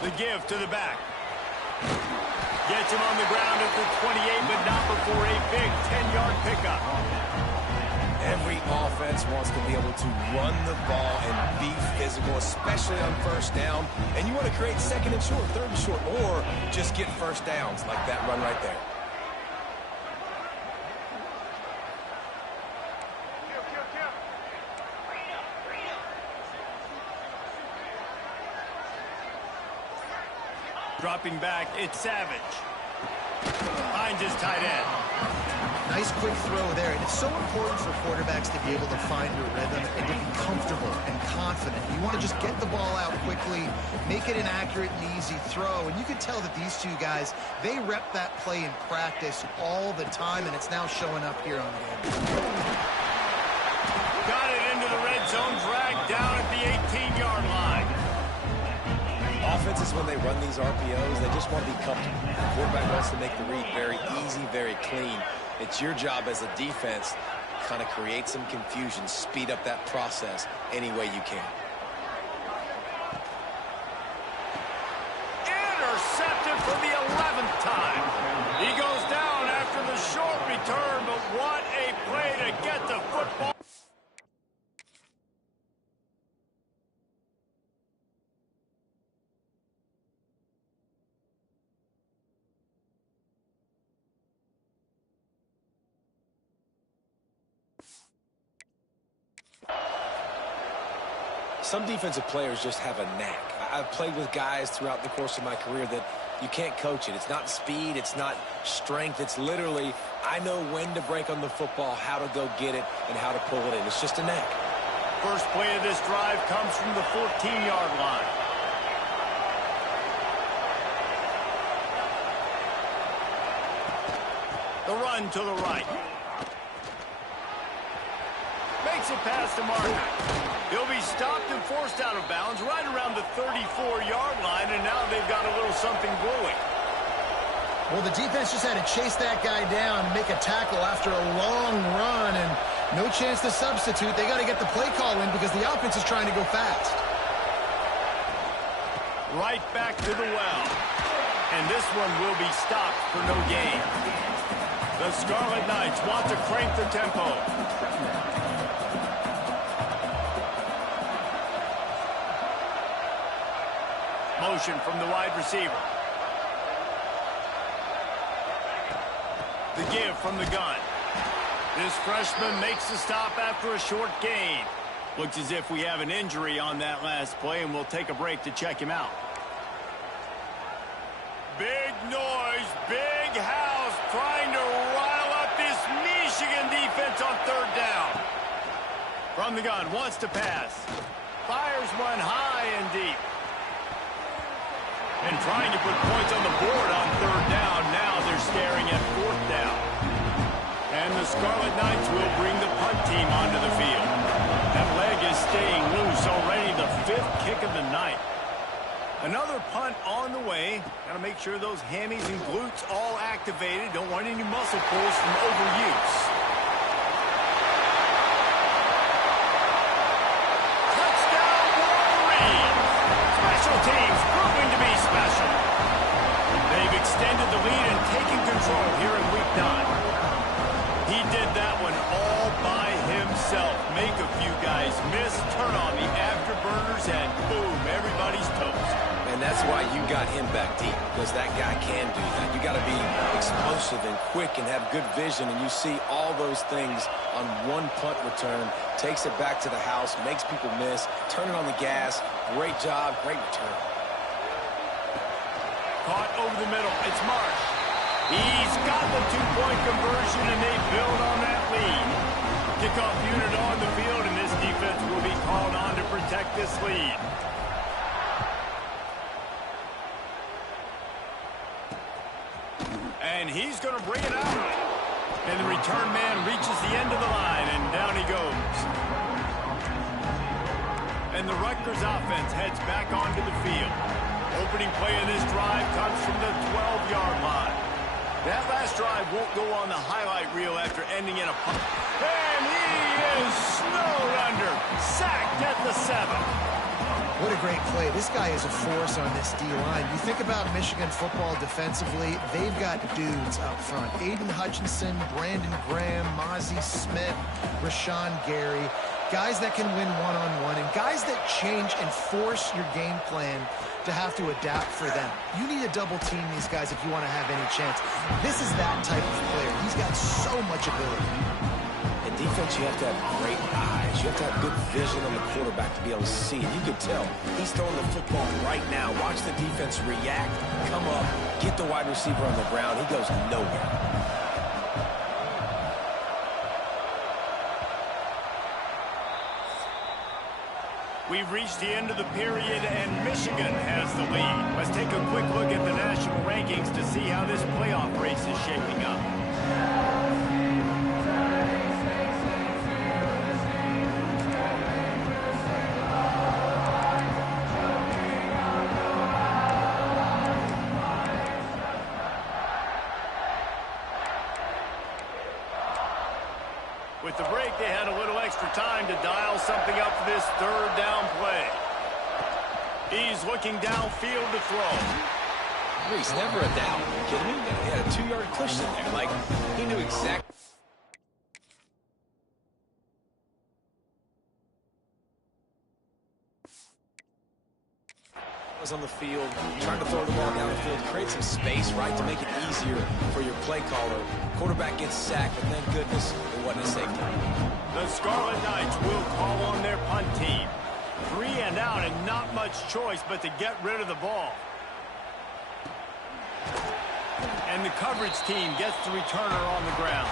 The give to the back. Gets him on the ground at the 28, but not before a big 10-yard pickup. Every offense wants to be able to run the ball and be physical, especially on first down. And you want to create second and short, third and short, or just get first downs like that run right there. Dropping back, it's Savage. Finds his tight end. Nice quick throw there. And it's so important for quarterbacks to be able to find a rhythm and to be comfortable and confident. You want to just get the ball out quickly, make it an accurate and easy throw. And you can tell that these two guys, they rep that play in practice all the time, and it's now showing up here on the game. Got it into the red zone, dragged down at the 18-yard line. Offenses, when they run these RPOs, they just want to be comfortable. The quarterback wants to make the read very easy, very clean. It's your job as a defense to kind of create some confusion, speed up that process any way you can. Intercepted for the 11th time. He goes down after the short return, but what a play to get the football. Some defensive players just have a knack. I've played with guys throughout the course of my career that you can't coach it. It's not speed, it's not strength. It's literally, I know when to break on the football, how to go get it, and how to pull it in. It's just a knack. First play of this drive comes from the 14-yard line. The run to the right. Makes it past the marker. He'll be stopped and forced out of bounds right around the 34-yard line, and now they've got a little something brewing. Well, the defense just had to chase that guy down and make a tackle after a long run, and no chance to substitute. They got to get the play call in because the offense is trying to go fast. Right back to the well. And this one will be stopped for no gain. The Scarlet Knights want to crank the tempo. Motion from the wide receiver. The give from the gun. This freshman makes the stop after a short gain. Looks as if we have an injury on that last play, and we'll take a break to check him out. Big noise, big house, trying to rile up this Michigan defense on third down. From the gun, wants to pass. Fires one high and deep. And trying to put points on the board on third down. Now they're staring at fourth down. And the Scarlet Knights will bring the punt team onto the field. That leg is staying loose already, the fifth kick of the night. Another punt on the way. Got to make sure those hammies and glutes all activated. Don't want any muscle pulls from overuse. Touchdown Wolverines! Special teams proving to be special. They've extended the lead and taken control here in week 9. He did that one all by himself. Make a few guys miss, turn on the afterburners, and boom, everybody's toast. And that's why you got him back deep, because that guy can do that. You got to be explosive and quick and have good vision, and you see all those things on one punt return. Takes it back to the house, makes people miss, turning on the gas. Great job, great return. Caught over the middle. It's Marsh. He's got the two-point conversion, and they build on that lead. Kickoff unit on the field, and this defense will be called on to protect this lead. And he's going to bring it out. And the return man reaches the end of the line, and down he goes. And the Rutgers offense heads back onto the field. Opening play of this drive comes from the 12-yard line. That last drive won't go on the highlight reel after ending in a punt. And he is snowed under, sacked at the 7. What a great play. This guy is a force on this D-line. You think about Michigan football defensively, they've got dudes up front. Aiden Hutchinson, Brandon Graham, Mozzie Smith, Rashawn Gary. Guys that can win one-on-one and guys that change and force your game plan to have to adapt for them. You need to double team these guys if you want to have any chance. This is that type of player. He's got so much ability. In defense, you have to have great eyes. You have to have good vision on the quarterback to be able to see. And you can tell he's throwing the football right now. Watch the defense react, come up, get the wide receiver on the ground. He goes nowhere. We've reached the end of the period, and Michigan has the lead. Let's take a quick look at the national rankings to see how this playoff race is shaping up. With the break, they had a little extra time to dial something up for this third down play. He's looking downfield to throw. He's never a down. Are you kidding me? He had a 2-yard cushion there. Like, he knew exactly. Was on the field, trying to throw the ball down the field, create some space, right, to make it easier for your play caller. Quarterback gets sacked, but thank goodness it wasn't a safety. The Scarlet Knights will call on their punt team. 3 and out and not much choice but to get rid of the ball. And the coverage team gets the returner on the ground.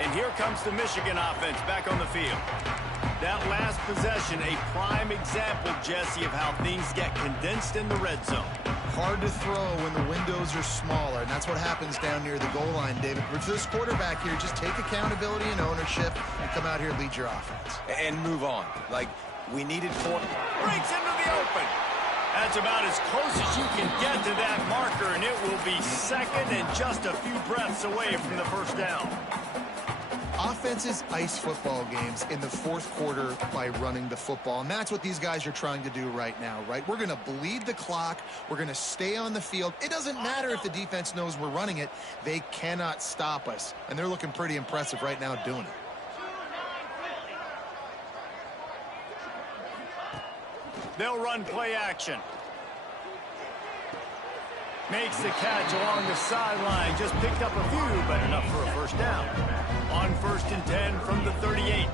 And here comes the Michigan offense back on the field. That last possession, a prime example, Jesse, of how things get condensed in the red zone. Hard to throw when the windows are smaller, and that's what happens down near the goal line, David. But for this quarterback here, just take accountability and ownership and come out here and lead your offense. And move on. Like, we needed 4. Breaks into the open. That's about as close as you can get to that marker, and it will be second and just a few breaths away from the first down. Offenses ice football games in the fourth quarter by running the football, and that's what these guys are trying to do right now, right? We're going to bleed the clock. We're going to stay on the field. It doesn't matter if the defense knows we're running it. They cannot stop us, and they're looking pretty impressive right now doing it. They'll run play action. Makes the catch along the sideline. Just picked up a few, but enough for a first down. On 1st and 10 from the 38.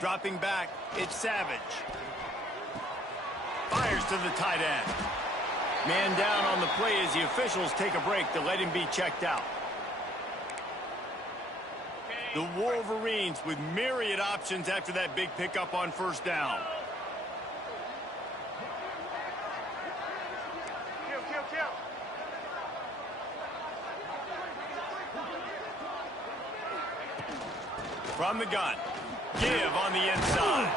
Dropping back, it's Savage. Fires to the tight end. Man down on the play as the officials take a break to let him be checked out. The Wolverines with myriad options after that big pickup on first down. From the gun. Give on the inside.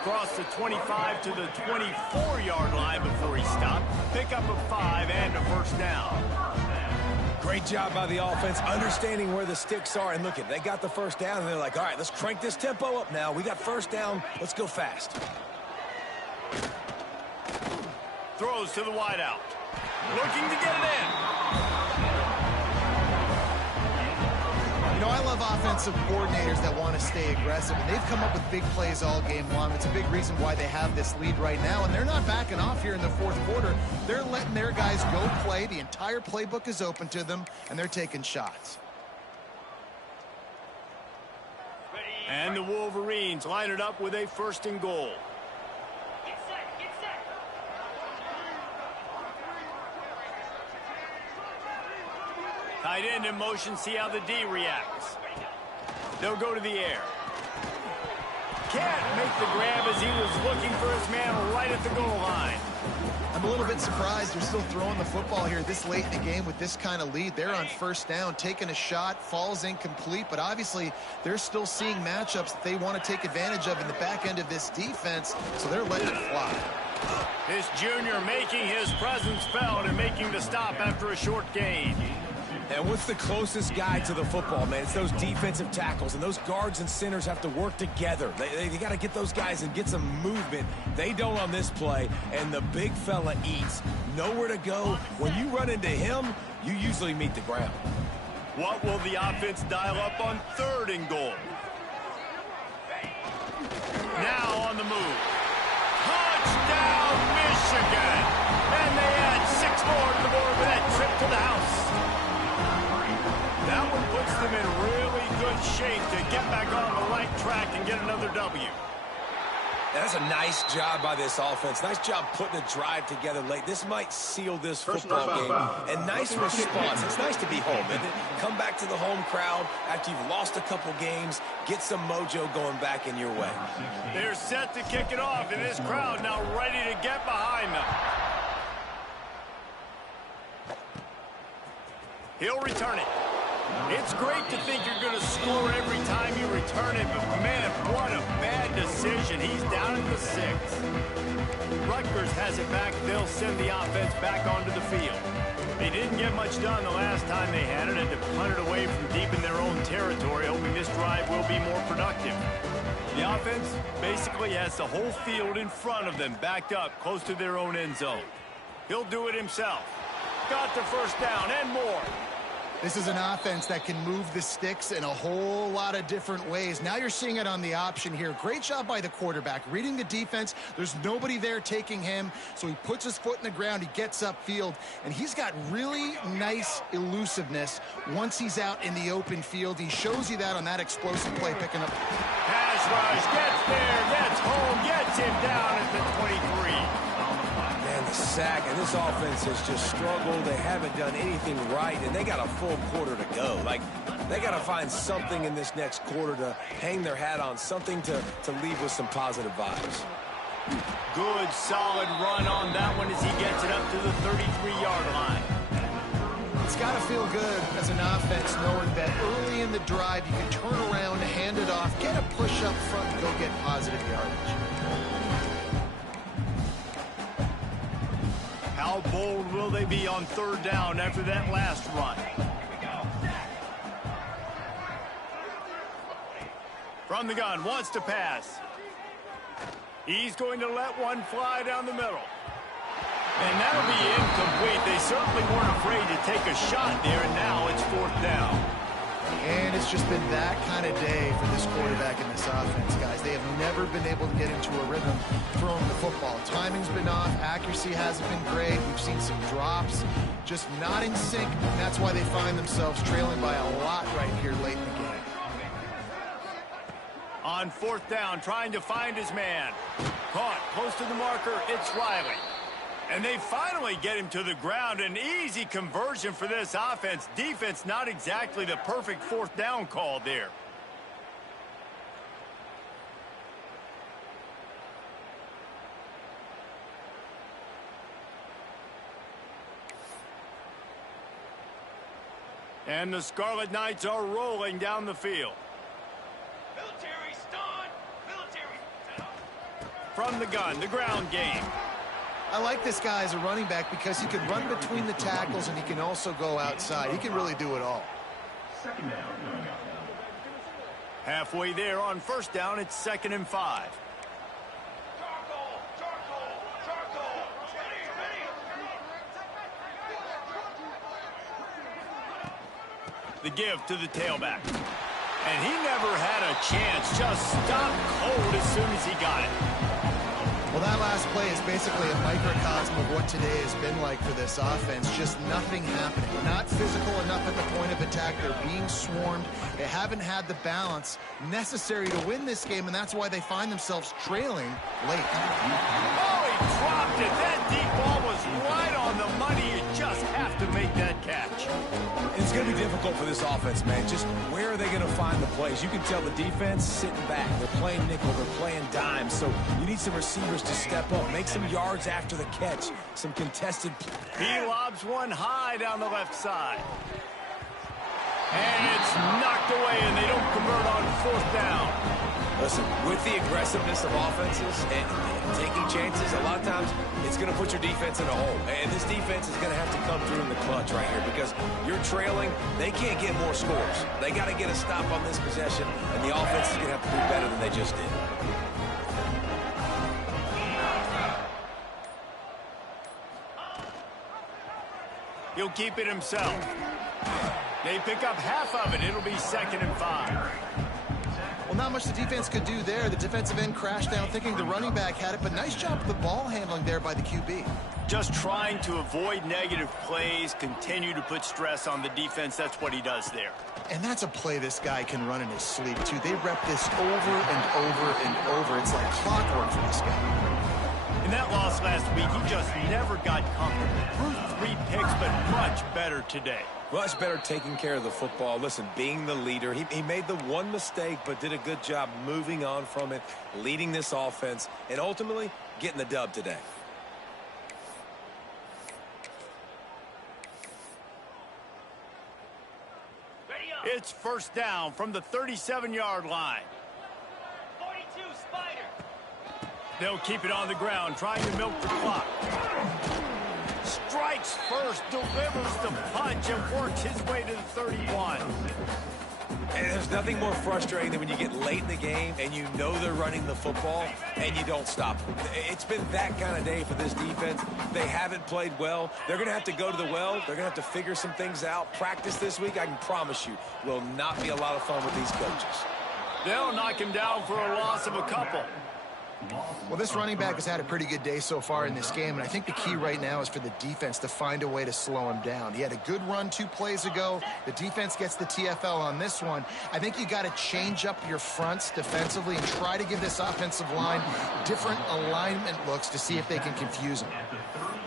Across the 25 to the 24-yard line before he stopped. Pickup of 5 and a first down. Great job by the offense, understanding where the sticks are. And look, they got the first down, and they're like, all right, let's crank this tempo up now. We got first down. Let's go fast. Throws to the wideout. Looking to get it in. You know, I love offensive coordinators that want to stay aggressive, and they've come up with big plays all game long. It's a big reason why they have this lead right now, and they're not backing off here in the fourth quarter. They're letting their guys go play. The entire playbook is open to them, and they're taking shots. And the Wolverines line it up with a 1st and goal. Tight end in motion, see how the D reacts. They'll go to the air. Can't make the grab as he was looking for his man right at the goal line. I'm a little little bit surprised they're still throwing the football here this late in the game with this kind of lead. They're on first down, taking a shot, falls incomplete, but obviously they're still seeing matchups that they want to take advantage of in the back end of this defense, so they're letting it fly. This junior making his presence felt and making the stop after a short gain. And what's the closest guy to the football, man? It's those defensive tackles, and those guards and centers have to work together. They got to get those guys and get some movement. They don't on this play, and the big fella eats. Nowhere to go. When you run into him, you usually meet the ground. What will the offense dial up on 3rd and goal? Now on the move. Touchdown, Michigan! And they add 6 more to the board with that trip to the house. That one puts them in really good shape to get back on the right track and get another W. That's a nice job by this offense. Nice job putting a drive together late. This might seal this football game. And nice response. It's nice to be home, isn't it? Come back to the home crowd after you've lost a couple games. Get some mojo going back in your way. They're set to kick it off, and this crowd now ready to get behind them. He'll return it. It's great to think you're going to score every time you return it, but man, what a bad decision. He's down at the 6. Rutgers has it back. They'll send the offense back onto the field. They didn't get much done the last time they had it, and to punt it away from deep in their own territory, hoping this drive will be more productive. The offense basically has the whole field in front of them, backed up close to their own end zone. He'll do it himself. Got the first down and more. This is an offense that can move the sticks in a whole lot of different ways. Now you're seeing it on the option here. Great job by the quarterback. Reading the defense, there's nobody there taking him, so he puts his foot in the ground, he gets upfield, and he's got really nice elusiveness once he's out in the open field. He shows you that on that explosive play, picking up. Pass rush, gets there, gets home, gets him down at the 23. Man, the sack, and this offense has just struggled. They haven't done anything right, and they got a full quarter to go. Like, they got to find something in this next quarter to hang their hat on, something to leave with some positive vibes. Good, solid run on that one as he gets it up to the 33-yard line. It's got to feel good as an offense knowing that early in the drive you can turn around, hand it off, get a push up front, and go get positive yardage. How bold will they be on 3rd down after that last run? From the gun, wants to pass. He's going to let one fly down the middle. And that'll be incomplete. They certainly weren't afraid to take a shot there, and now it's 4th down. And it's just been that kind of day for this quarterback and this offense, guys. They have never been able to get into a rhythm throwing the football. Timing's been off. Accuracy hasn't been great. We've seen some drops. Just not in sync. And that's why they find themselves trailing by a lot right here late in the game. On 4th down, trying to find his man. Caught close to the marker. It's Riley. And they finally get him to the ground. An easy conversion for this offense. Defense, not exactly the perfect 4th down call there. And the Scarlet Knights are rolling down the field. Military stun! Military stun! From the gun, the ground game. I like this guy as a running back because he can run between the tackles and he can also go outside. He can really do it all. Halfway there on 1st down, it's 2nd and 5. Charcoal! Charcoal! Charcoal! Ready! Ready! The give to the tailback. And he never had a chance. Just stopped cold as soon as he got it. Well, that last play is basically a microcosm of what today has been like for this offense. Just nothing happening. Not physical enough at the point of attack. They're being swarmed. They haven't had the balance necessary to win this game, and that's why they find themselves trailing late. Oh, he dropped it. That deep ball was right on the money. You just have to make that catch. And It's going to be difficult for this offense, man. Just where are they going to find the plays? You can tell the defense sitting back. They're playing nickel. They're playing dime. So you need some receivers to step up, make some yards after the catch, some contested. He lobs one high down the left side. And it's knocked away, and they don't convert on 4th down. Listen, with the aggressiveness of offenses and taking chances, a lot of times it's going to put your defense in a hole. And this defense is going to have to come through in the clutch right here because you're trailing. They can't get more scores. They got to get a stop on this possession, and the offense is going to have to do better than they just did. He'll keep it himself. They pick up half of it. It'll be 2nd and 5. Well, not much the defense could do there. The defensive end crashed down thinking the running back had it, but nice job with the ball handling there by the QB. Just trying to avoid negative plays, continue to put stress on the defense. That's what he does there. And that's a play this guy can run in his sleep, too. They rep this over and over and over. It's like clockwork for this guy. In that loss last week, he just never got comfortable. Threw 3 picks, but much better today. Much better taking care of the football. Listen, being the leader, he made the one mistake, but did a good job moving on from it, leading this offense, and ultimately getting the dub today. It's 1st down from the 37-yard line. 42, Spider. They'll keep it on the ground, trying to milk the clock. Strikes first, delivers the punch, and works his way to the 31. And there's nothing more frustrating than when you get late in the game and you know they're running the football and you don't stop them. It's been that kind of day for this defense. They haven't played well. They're going to have to go to the well. They're going to have to figure some things out. Practice this week, I can promise you, will not be a lot of fun with these coaches. They'll knock him down for a loss of a couple. Well, this running back has had a pretty good day so far in this game, and I think the key right now is for the defense to find a way to slow him down. He had a good run 2 plays ago. The defense gets the TFL on this one. I think you got to change up your fronts defensively and try to give this offensive line different alignment looks to see if they can confuse him.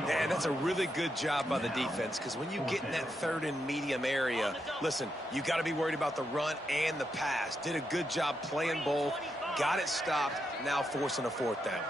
And that's a really good job by the defense because when you get in that 3rd and medium area, listen, you got to be worried about the run and the pass. Did a good job playing both. Got it stopped, now forcing a 4th down.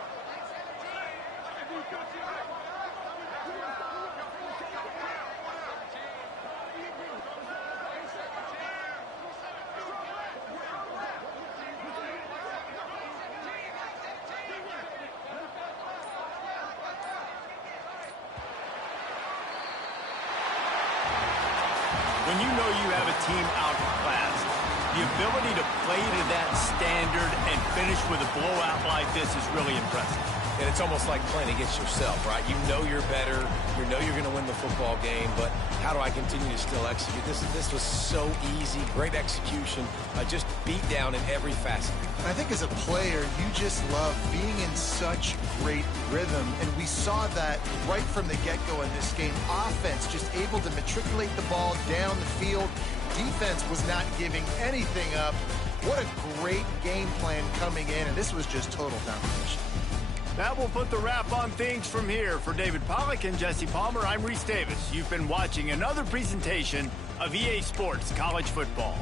When you know you have a team outclassed, the ability to play to that standard and finish with a blowout like this is really impressive. And it's almost like playing against yourself, right? You know you're better. You know you're going to win the football game, but how do I continue to still execute? This was so easy. Great execution. Just beat down in every facet. I think as a player, you just love being in such great rhythm, and we saw that right from the get-go in this game. Offense just able to matriculate the ball down the field. Defense was not giving anything up. What a great game plan coming in, and this was just total domination. That will put the wrap on things from here. For David Pollack and Jesse Palmer, I'm Reese Davis. You've been watching another presentation of EA Sports College Football.